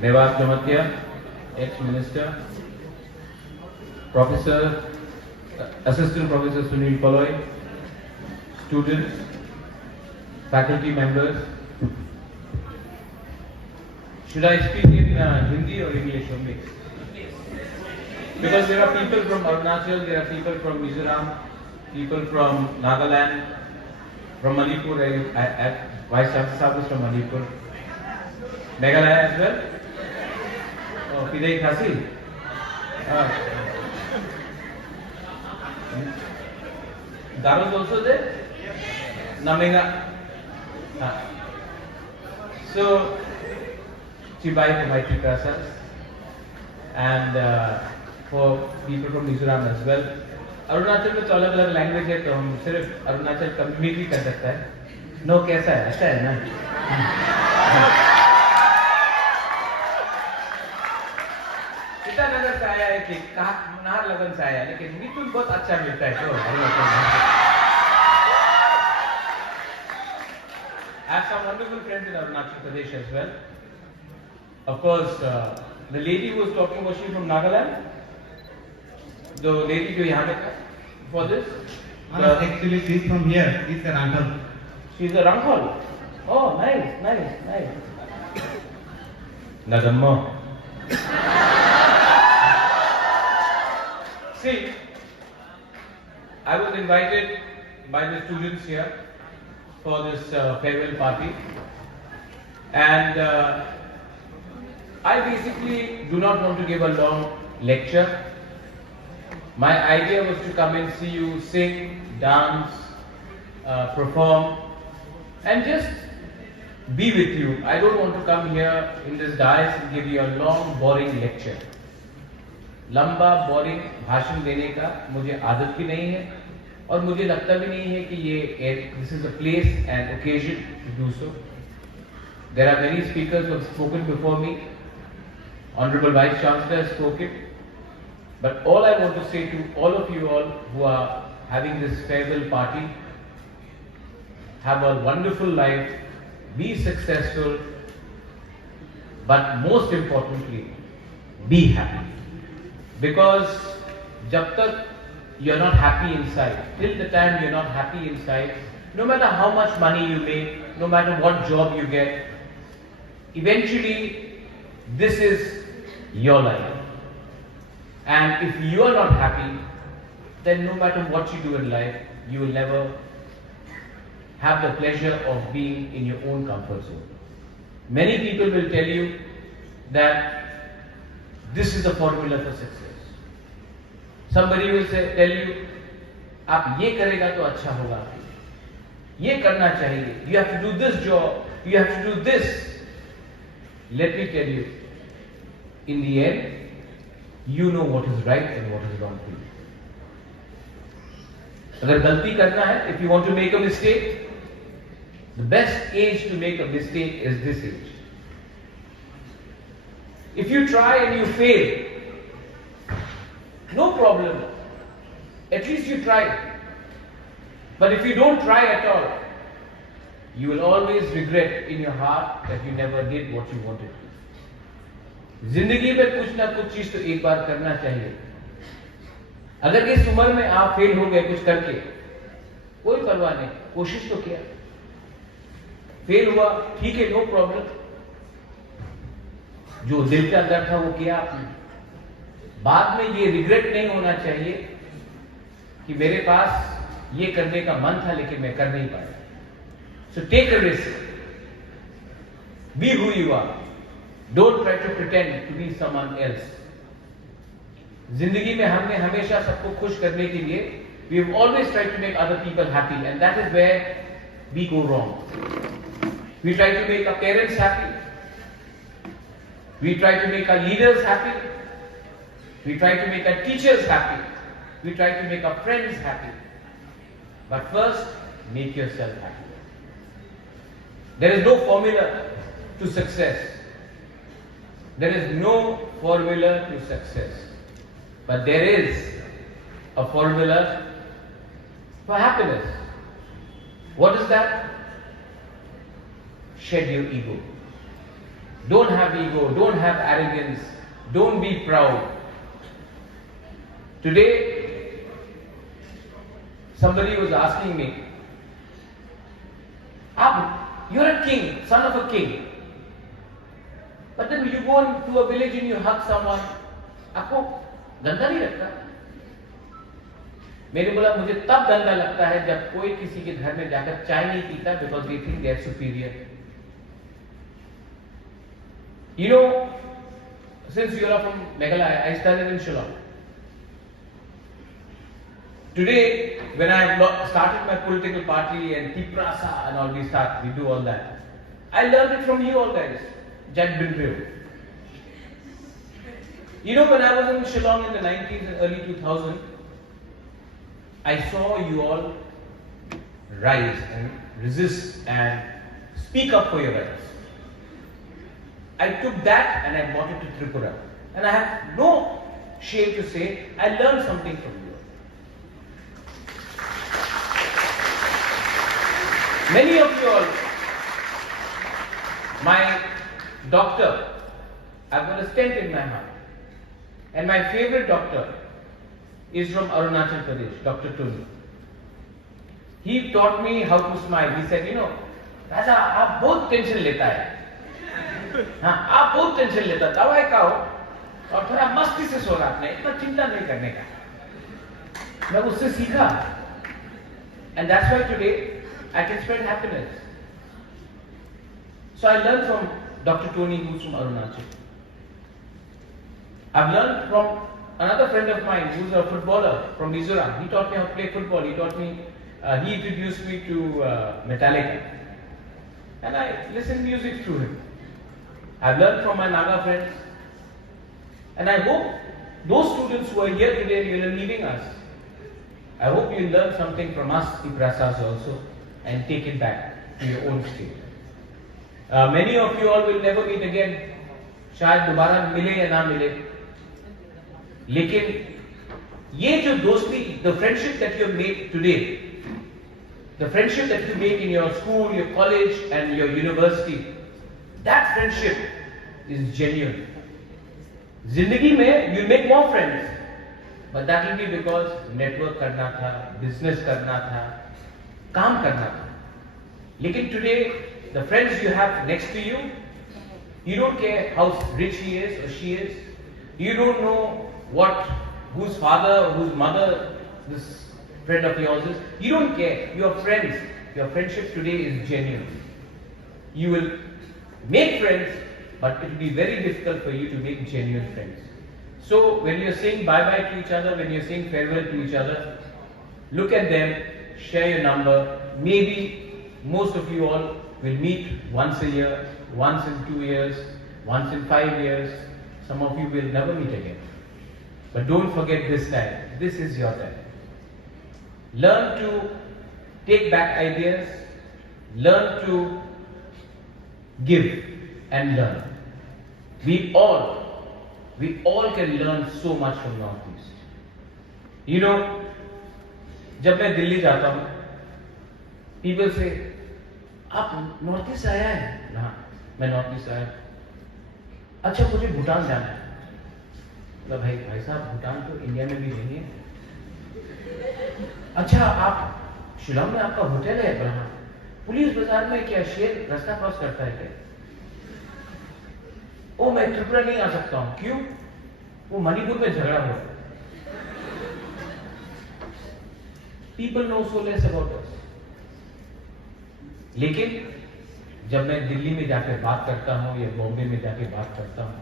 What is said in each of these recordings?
Revas Jamatia, ex-minister, Professor, Assistant Professor Sunil Paloi, students, faculty members. Should I speak in Hindi or English only? Because there are people from Arunachal, there are people from Mizoram, people from Nagaland, from Manipur. Vice Chancellor is from Manipur. Meghalaya as well. Oh, Pidai Khasi. Garo is also there. Namenga. So, Chibai for my Tripura and for people from Mizoram as well. Arunachal में तो अलग अलग language है तो हम सिर्फ Arunachal communicate भी कर सकता है. नो कैसा है? अच्छा है ना? ईटानगर से आया है कि नाहर लगन से आया है, लेकिन मिथुन बहुत अच्छा मिलता है तो I have some wonderful friends in Arunachal Pradesh as well. Of course, the lady who was talking, was she from Nagaland? The lady who is for this? Actually, she is from here. She is a Ranghal. She is a Ranghal. Oh, nice. Nagamma. See, I was invited by the students here for this farewell party, and I basically do not want to give a long lecture. My idea was to come and see you sing, dance, perform, and just be with you. I don't want to come here in this dais and give you a long, boring lecture. लंबा boring भाषण देने का मुझे आदत भी नहीं है और मुझे लगता भी नहीं है कि ये this is a place and occasion to do so. There are many speakers who have spoken before me. Honorable Vice Chancellor has spoken. But all I want to say to all of you all who are having this farewell party, have a wonderful life, be successful, but most importantly, be happy. Because jab tak you're not happy inside, till the time you're not happy inside, no matter how much money you make, no matter what job you get, eventually this is your life. And if you are not happy, then no matter what you do in life, you will never have the pleasure of being in your own comfort zone. Many people will tell you that this is the formula for success. Somebody will tell you, आप ये करेगा तो अच्छा होगा, ये करना चाहिए, you have to do this job, you have to do this. Let me tell you, in the end, you know what is right and what is wrong for you. अगर गलती करना है, if you want to make a mistake, the best age to make a mistake is this age. If you try and you fail, no problem. At least you tried. But if you don't try at all, you will always regret in your heart that you never did what you wanted to. जिंदगी में कुछ ना कुछ चीज तो एक बार करना चाहिए. अगर इस उम्र में आप फेल हो गए कुछ करके, कोई परवाह नहीं, कोशिश तो किया. फेल हुआ, ठीक है, नो प्रॉब्लम. जो दिल के अंदर था वो किया आपने. बाद में ये रिग्रेट नहीं होना चाहिए कि मेरे पास ये करने का मन था लेकिन मैं कर नहीं पाया. So take a risk. Be who you are. Don't try to pretend to be someone else. जिंदगी में हमने हमेशा सबको खुश करने के लिए we have always try to make other people happy, and that is where we go wrong. We try to make our parents happy. We try to make our leaders happy. We try to make our teachers happy. We try to make our friends happy. But first, make yourself happy. There is no formula to success. There is no formula to success. But there is a formula for happiness. What is that? Shed your ego. Don't have ego, don't have arrogance, don't be proud. Today, somebody was asking me, you're a king, son of a king. But then you go into a village and you hug someone, आपको गंदा नहीं लगता? मैंने बोला मुझे तब गंदा लगता है जब कोई किसी के घर में जाकर चाय नहीं पीता because they think they are superior. You know, since you are from Meghalaya, I studied in Shillong. Today, when I have started my political party and TRIPURA and all we do all that. I learned it from you all guys. Judge bin Real. You know, when I was in Shillong in the 90s and early 2000s, I saw you all rise and resist and speak up for your rights. I took that and I brought it to Tripura. And I have no shame to say, I learned something from you. Many of you all, my doctor, I've got a stent in my heart. And my favorite doctor is from Arunachal Pradesh, Dr. Tony. He taught me how to smile. He said, you know, Raja, आप बहुत tension लेता है. हाँ, आप बहुत tension लेता. दवाई खाओ और थोड़ा मस्ती से सोना आपने. इतना चिंता नहीं करने का. मैं उससे सीखा. And that's why today I can spread happiness. So I learned from Dr. Tony, who's from Arunachal. I've learned from another friend of mine who's a footballer from Mizoram. He taught me how to play football. He introduced me to Metallica. And I listened music through him. I've learned from my Naga friends. And I hope those students who are here today and you are leaving us, I hope you learn something from us, Iprasas also, and take it back to your own state. Many of you all will never meet again. शायद दोबारा मिले या ना मिले. लेकिन ये जो दोस्ती, the friendship that you have made today, the friendship that you make in your school, your college and your university, that friendship is genuine. जिंदगी में you make more friends, but that will be because network करना था, business करना था, काम करना था. लेकिन today, the friends you have next to you, you don't care how rich he is or she is. You don't know whose father, whose mother this friend of yours is. You don't care. You are friends. Your friendship today is genuine. You will make friends, but it will be very difficult for you to make genuine friends. So when you're saying bye-bye to each other, when you're saying farewell to each other, look at them, share your number. Maybe most of you all will meet once a year, once in 2 years, once in 5 years. Some of you will never meet again. But don't forget this time. This is your time. Learn to take back ideas. Learn to give and learn. We all can learn so much from Northeast. You know, जब मैं दिल्ली जाता हूँ, people say, आप north east आया है? हाँ, मैं north east आया. अच्छा, मुझे भूटान जाना है. तो भाई साहब, भूटान तो इंडिया में भी नहीं है. अच्छा, आप शिलोंग में आपका होटल है? हाँ. पुलिस बाजार में क्या शेर रास्ता क्रॉस करता है क्या? ओ, मैं त्रिपुरा नहीं आ सकता हूं. क्यों? वो मणिपुर में झगड़ा हुआ. People know so less about us. लेकिन जब मैं दिल्ली में जाकर बात करता हूँ या बॉम्बे में जाकर बात करता हूँ,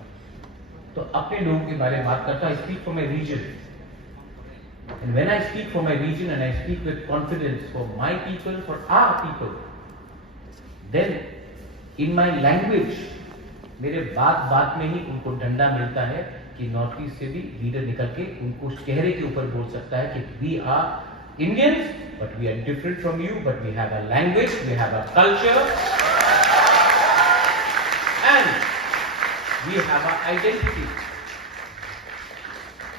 तो अपने लोगों के बारे में बात करता हूँ. I speak for my region. And when I speak for my region and I speak with confidence for my people, for our people, then in my language, मेरे बात में ही उनको डंडा मिलता है कि नॉर्थ ईस्ट से भी लीडर निकल के उनको चेहरे के ऊपर बोल सकता है कि we are Indians, but we are different from you, but we have a language, we have a culture, and we have an identity.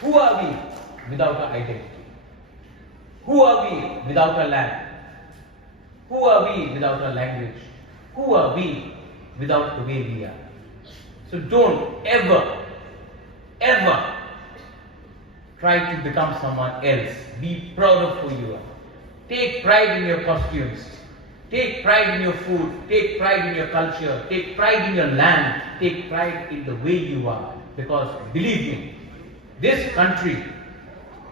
Who are we without our identity? Who are we without our land? Who are we without our language? Who are we without the way we are? So don't ever try to become someone else. Be proud of who you are. Take pride in your costumes. Take pride in your food. Take pride in your culture. Take pride in your land. Take pride in the way you are. Because believe me, this country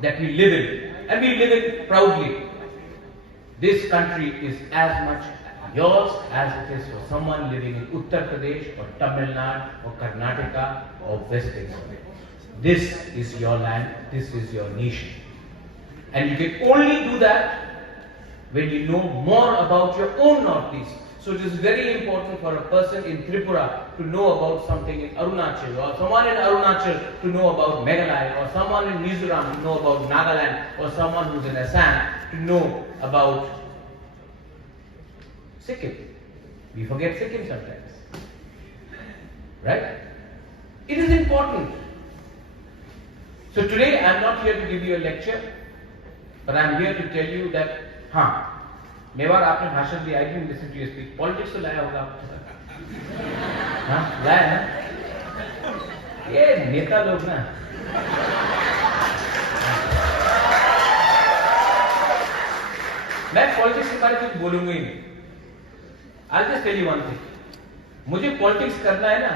that we live in, and we live in proudly, this country is as much yours as it is for someone living in Uttar Pradesh or Tamil Nadu or Karnataka or West Bengal. This is your land, this is your nation. And you can only do that when you know more about your own Northeast. So it is very important for a person in Tripura to know about something in Arunachal, or someone in Arunachal to know about Meghalaya, or someone in Mizoram to know about Nagaland, or someone who's in Assam to know about Sikkim. We forget Sikkim sometimes. Right? It is important. So today I am not here to give you a lecture, but I am here to tell you that, Mewar आपने भाषण दिया, I didn't listen to you speak. Politics तो लाया होगा आपके साथ, लाया ना? ये नेता लोग ना, मैं पॉलिटिक्स के बारे में कुछ बोलूंगा ही नहीं. I'll just tell you one thing. मुझे पॉलिटिक्स करना है ना,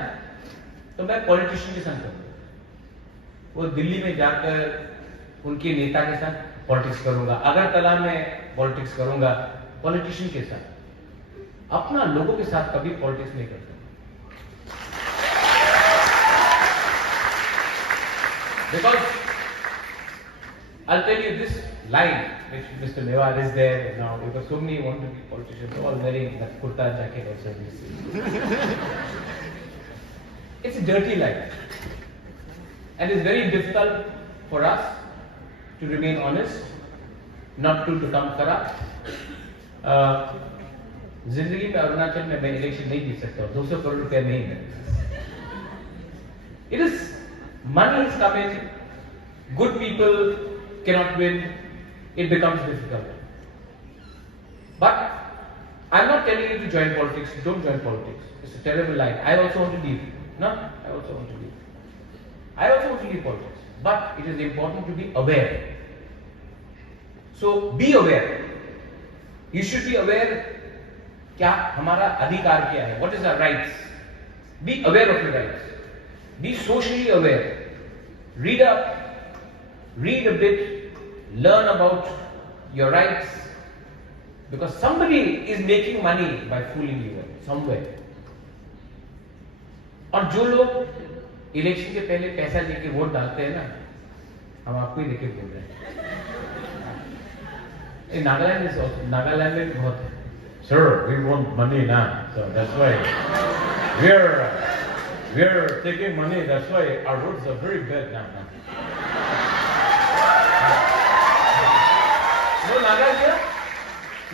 तो मैं पॉलिटिशियन के साथ करूंगा. वो दिल्ली में जाकर उनके नेता के साथ पॉलिटिक्स करूंगा. अगरतला में पॉलिटिक्स करूंगा पॉलिटिशियन के साथ. अपना लोगों के साथ कभी पॉलिटिक्स नहीं करता. Because I'll tell you this line which Mr. Mewar is there now, because so many want to be politicians, all wearing that kurta jacket or something. It's a dirty life. And it's very difficult for us to remain honest, not to become corrupt. जिंदगी में अरुणाचल में मैं election नहीं जीत सकता, 200 करोड़ रुपया नहीं है. It is money is coming, good people cannot win, it becomes difficult. But I'm not telling you to join politics. Don't join politics. It's a terrible line. I also want to leave. No, I also want to leave. I also want to leave politics. But it is important to be aware. So be aware. You should be aware क्या हमारा अधिकार क्या है. What is our rights? Be aware of your rights. Be socially aware. Read up, read a bit, learn about your rights, because somebody is making money by fooling you somewhere. और जो लोग election के पहले पैसा लेके vote डालते हैं ना, हम आपको ही देखे बोल रहे हैं. नागालैंड में बहुत है. Sir, we want money now, so that's why we're taking money. That's why our roads are very bad now. No Naga here?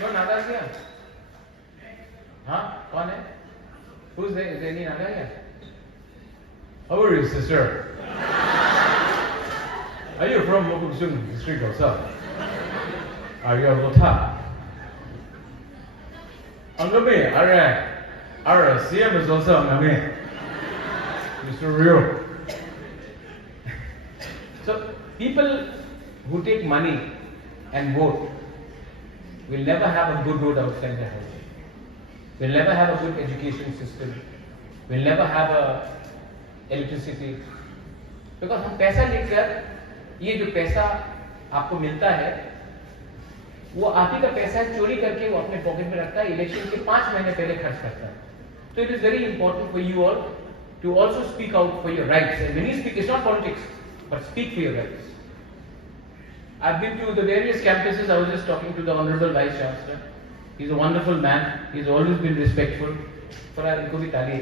No Naga here? Huh? कौन है? Who's there? Is there any Naga here? How are you, sister? Are you from Mokuksung district also? Are you a Lotha? Angame, our CM is also Angame. Mr. Rio. So, people who take money and vote will never have a good road outside the house. Will never have a good education system. Will never have a electricity. Because हम पैसा लेकर, ये जो पैसा आपको मिलता है, वो आप ही का पैसा है, चोरी करके वो अपने पॉकेट में रखता है, इलेक्शन के 5 महीने पहले खर्च करता है. So it is very important for you all to also speak out for your rights. And when you speak, it's not politics, but speak for your rights. I've been to the various campuses. I was just talking to the Honorable Vice Chancellor. He's a wonderful man. He's always been respectful. For our इनको भी ताली.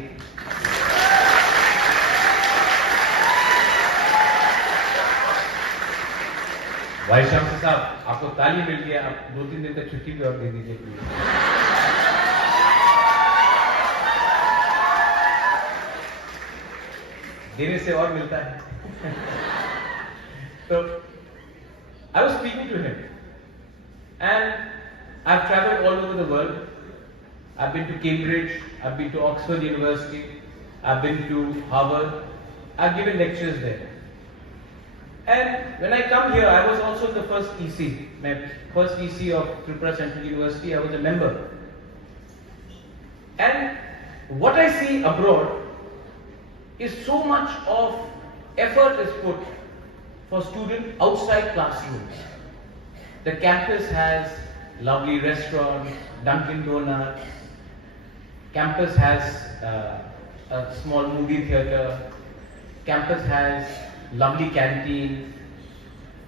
Vice chancellor साहब, आपको ताली मिल गया. आप 2-3 दिन तक छुट्टी भी और दे दीजिए प्लीज. देने से और मिलता है. So I was speaking to him, and I've traveled all over the world. I've been to Cambridge, I've been to Oxford University, I've been to Harvard, I've given lectures there. And when I come here, I was also the first EC, my first EC of Tripura Central University. I was a member. And what I see abroad is so much of effort is put for students outside classrooms. The campus has lovely restaurants, Dunkin' Donuts. Campus has a small movie theater. Campus has lovely canteen.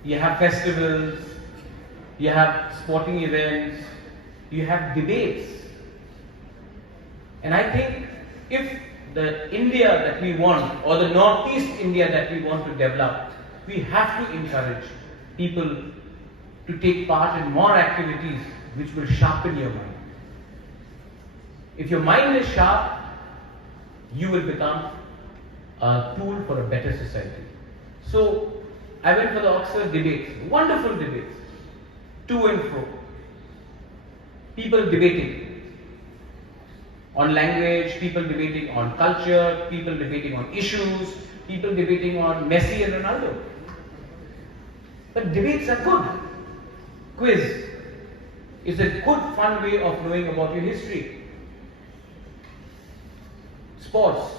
You have festivals. You have sporting events. You have debates. And I think if the India that we want, or the Northeast India that we want to develop, we have to encourage people to take part in more activities which will sharpen your mind. If your mind is sharp, you will become a tool for a better society. So I went for the Oxford debates, wonderful debates, to and fro. People debating on language, people debating on culture, people debating on issues, people debating on Messi and Ronaldo. But debates are good. Quiz is a good, fun way of knowing about your history. Sports.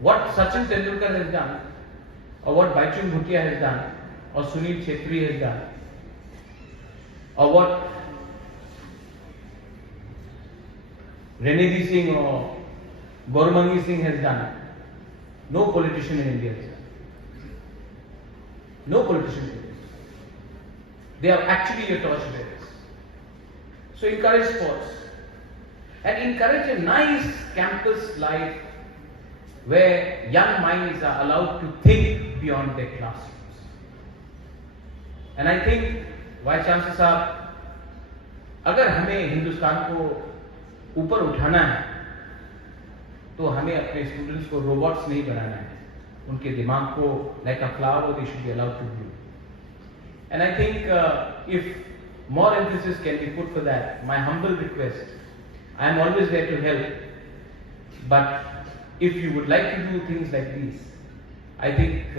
What Sachin Tendulkar has done, or what Baichung Bhutia has done, or Sunil Chhetri has done, or what Renedi Singh or Gaurumangi Singh has done, no politician in India has done. No politician in India. They are actually your torchbearers. So encourage sports. And encourage a nice campus life where young minds are allowed to think beyond their classrooms. And I think, Vice Chancellor साहब, अगर हमें हिंदुस्तान को ऊपर उठाना है, तो हमें अपने स्टूडेंट्स को रोबोट्स नहीं बनाना है. उनके दिमाग को like a flower they should be allowed to grow. And I think if more emphasis can be put for that, my humble request, I am always there to help, but if you would like to do things like these, I think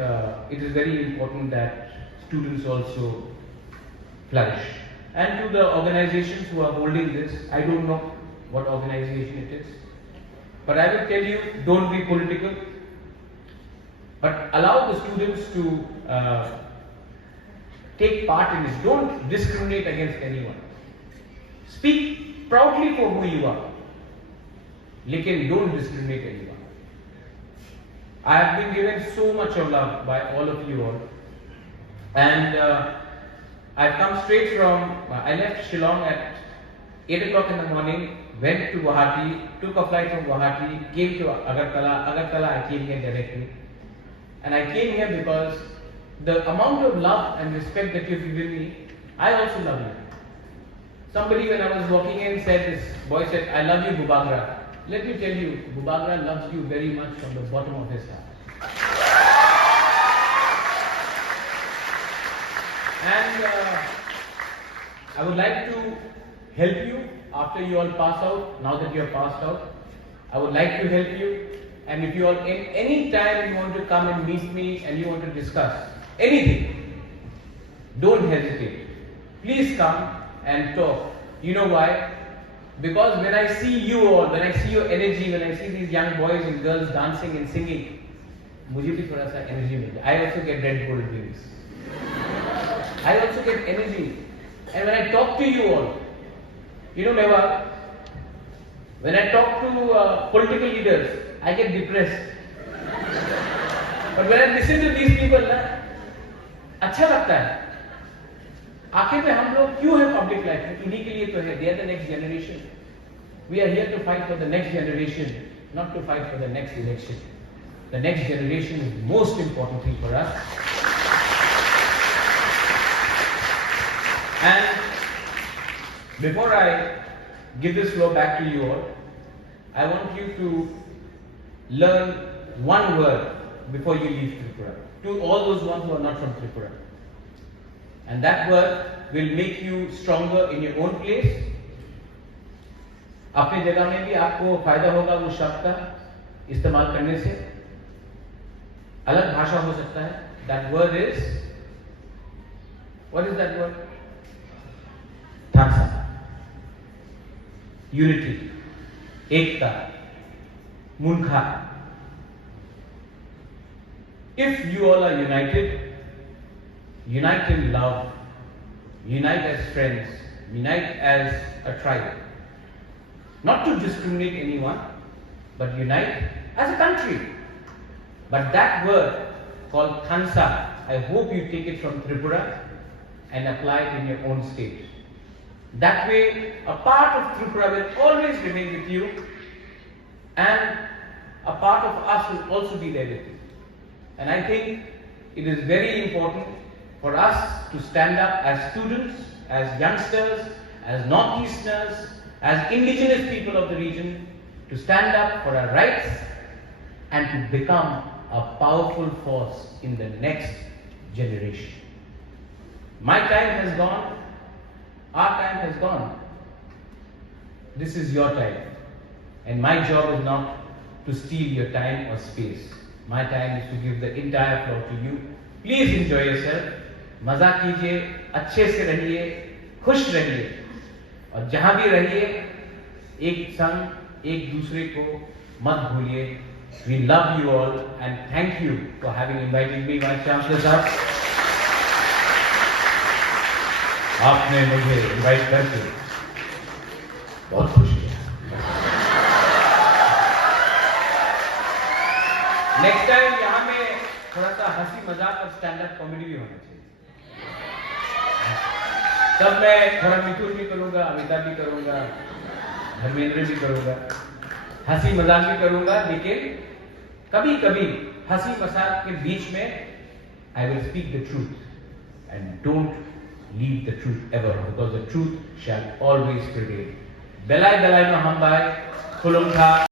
it is very important that students also flourish. And to the organizations who are holding this, I don't know what organization it is, but I will tell you, don't be political, but allow the students to take part in this. Don't discriminate against anyone. Speak proudly for who you are, lekin don't discriminate anyone. I have been given so much of love by all of you all, and I've come straight from, I left Shillong at 8 o'clock in the morning, went to Guwahati, took a flight from Guwahati, came to Agartala I came here directly. And I came here because the amount of love and respect that you've given me, I also love you. Somebody when I was walking in said, this boy said, I love you BUBAGRA. Let me tell you, BUBAGRA loves you very much from the bottom of his heart. And I would like to help you after you all pass out, now that you have passed out. I would like to help you. And if you all, any time you want to come and meet me and you want to discuss anything, don't hesitate. Please come and talk. You know why? Because when I see you all, when I see your energy, when I see these young boys and girls dancing and singing, मुझे भी थोड़ा सा energy मिलता है. I also get Red Bull drinks. I also get energy. And when I talk to you all, you know, Meva, when I talk to political leaders, I get depressed. But when I listen to these people, ना, अच्छा लगता है. आखिर में हम लोग क्यों हैं public life में? इन्हीं के लिए तो है. They are the next generation. We are here to fight for the next generation, not to fight for the next election. The next generation is the most important thing for us. And before I give this floor back to you all, I want you to learn one word before you leave Tripura. To all those ones who are not from Tripura. And that word will make you stronger in your own place. अपनी जगह में भी आपको फायदा होगा वो शब्द का इस्तेमाल करने से। अलग भाषा हो सकता है। That word is, what is that word? थांसा, यूनिटी, एकता, मुनखा। If you all are united, unite in love, unite as friends, unite as a tribe. Not to discriminate anyone, but unite as a country. But that word called Thansa, I hope you take it from Tripura and apply it in your own state. That way, a part of Tripura will always remain with you, and a part of us will also be there with you. And I think it is very important for us to stand up as students, as youngsters, as Northeasterners, as indigenous people of the region, to stand up for our rights and to become a powerful force in the next generation. My time has gone, our time has gone. This is your time. And my job is not to steal your time or space. My time is to give the entire floor to you. Please enjoy yourself. मजा कीजिए, अच्छे से रहिए, खुश रहिए, और जहां भी रहिए एक संग एक दूसरे को मत भूलिए. We love you all and thank you for having invited me, Vice Chancellor साहब. आपने मुझे इनवाइट करके बहुत खुशी है. नेक्स्ट टाइम यहाँ में थोड़ा सा हंसी मजाक और स्टैंड अप कॉमेडी भी होना चाहिए. तब मैं थोड़ा मिथुन भी करूंगा, अमिताभ भी करूंगा, धर्मेंद्र भी करूंगा, हंसी मजाक भी करूंगा, लेकिन कभी कभी हंसी मजाक के बीच में I will speak the truth and don't leave the truth ever, because the truth shell always prevail. बेलाय बेलाय नो हम बाय खुलुम था.